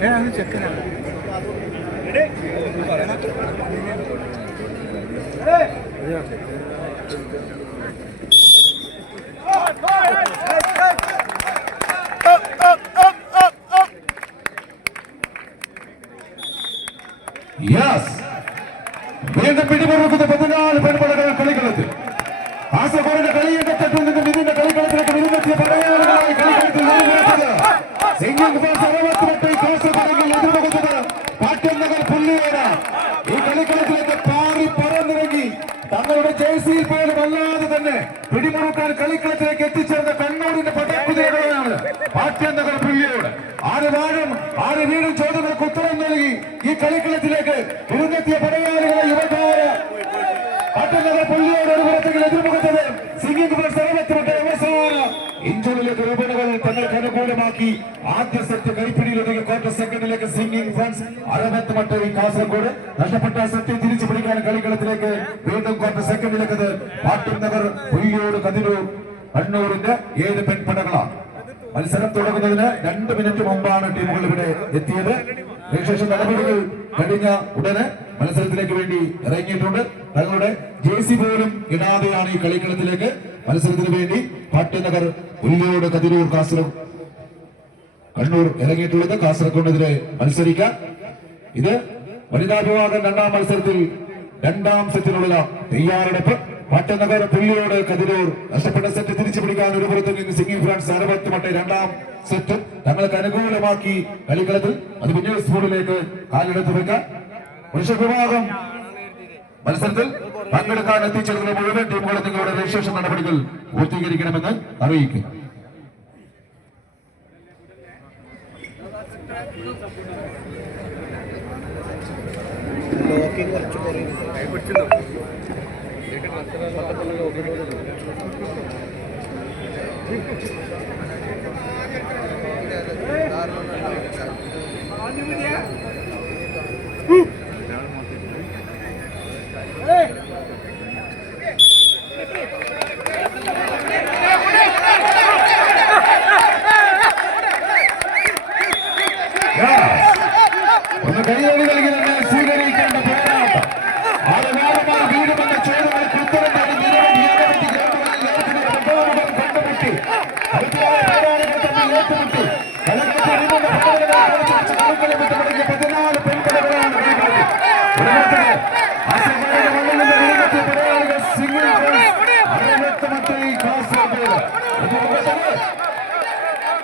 ஏன்னா செக்கு எஸ் மீண்டும் பிடி வருவது பதினாலு பெண்படுகள் கலைக்களத்தில். ஆசை போரின கலையை கட்டத்தில் இருந்து மிகுந்த கலைக்களத்திற்கு மிகுந்த படையாளர்களை கலை അറുപത്തിയെട്ട് കാസർഗോഡിൽ എതിർമുഖത്തത് പാട്ടൻ നഗർ പുള്ളിയോട് ഈ കളിക്കളത്തിലേക്ക് പാറി പറന്നിറങ്ങി തങ്ങളുടെ ജേഴ്സിയിൽ പോലും അല്ലാതെ തന്നെ പിടിമുറുക്കാൻ കളിക്കളത്തിലേക്ക് എത്തിച്ചേർന്ന കണ്ണൂരിന്റെ പടക്കുതിരകളാണ് പാട്ടൻ നഗർ പുള്ളിയോട്. ആര് വാഴും ആര് വീടും ചോദ്യങ്ങൾക്ക് ഉത്തരം നൽകി ഈ കളിക്കളത്തിലേക്ക് വിരുന്നെത്തിയ പടയാളികളെ യുവതാര. പാട്ടനഗർ പുള്ളിയോട് ഒരു പുറത്തെങ്കിൽ എതിർമുഖത്തത്. സിംഗിങ് ബോസ് ഇഞ്ചോണിലേക്ക് രൂപണകൾ തങ്ങൾക്ക് അനുകൂലമാക്കി ആദ്യ സെറ്റ് കൈപ്പിടിയിലൊതുങ്ങി ക്വാർട്ടർ സെക്കൻഡിലേക്ക് സിംഗിങ് ഫ്രണ്ട്സ് അറുപത്തിമട്ട് ഈ കാസർഗോഡ്. നഷ്ടപ്പെട്ട സെറ്റ് തിരിച്ചു പിടിക്കാൻ കളിക്കളത്തിലേക്ക് വീണ്ടും ക്വാർട്ടർ സെക്കൻഡിലേക്ക് പാട്ടും നഗർ പുയ്യോട് കതിരൂർ കണ്ണൂരിന്റെ ഏഴ് പെൺപടകളാണ്. മത്സരം തുടങ്ങുന്നതിന് രണ്ട് മിനിറ്റ് മുമ്പാണ് ടീമുകൾ ഇവിടെ എത്തിയത്. അതിനുശേഷം നടപടികൾ കഴിഞ്ഞ ഉടനെ മത്സരത്തിലേക്ക് വേണ്ടി ഇറങ്ങിയിട്ടുണ്ട്. തങ്ങളുടെ ജേഴ്സി പോലും ഇടാതെയാണ് ഈ കളിക്കളത്തിലേക്ക് മത്സരത്തിന് വേണ്ടി പാട്ടനഗർ പുല്ലിയോട് കതിരൂർ കാസർഗോഡ്. കണ്ണൂർ ഇറങ്ങിയിട്ടുള്ളത് കാസർഗോഡിനെതിരെ മത്സരിക്കാൻ. ഇത് വനിതാ വിഭാഗം രണ്ടാം മത്സരത്തിൽ രണ്ടാം സെറ്റിനുള്ള തയ്യാറെടുപ്പ്. പാട്ടനഗർ പുല്ലിയോട് കതിരൂർ. നഷ്ടപ്പെട്ട സെറ്റ് തിരിച്ചു പിടിക്കാൻ ഒരു പുറത്ത് നിന്ന് സിംഗിങ് ഫ്രാൻസ് അറുപത്തിമട്ട് രണ്ടാം സെറ്റ് തങ്ങൾക്ക് അനുകൂലമാക്കി കളിക്കളത്തിൽ. അത് പിന്നീട് സ്കൂളിലേക്ക് കാലെടുത്ത് വെക്കാൻ. പുരുഷ വിഭാഗം മത്സരത്തിൽ പങ്കെടുക്കാൻ എത്തിച്ചേർന്ന മുഴുവൻ ടീമുകളും നിങ്ങളുടെ രജിസ്ട്രേഷൻ നടപടികൾ പൂർത്തീകരിക്കണമെന്ന് ലോക്കിംഗ് കുറച്ച്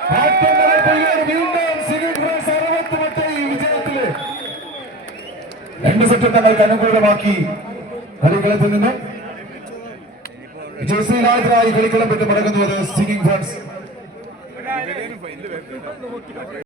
Hatta bana bayılır bir രണ്ട് സെറ്റ് തങ്ങൾക്ക് അനുകൂലമാക്കി കളിക്കളത്തിൽ നിന്ന്. വിജയശ്രീലാജനായി കളിക്കളം വിട്ട് മടങ്ങുന്നത് സിംഗിംഗ് ഫ്രാൻസ്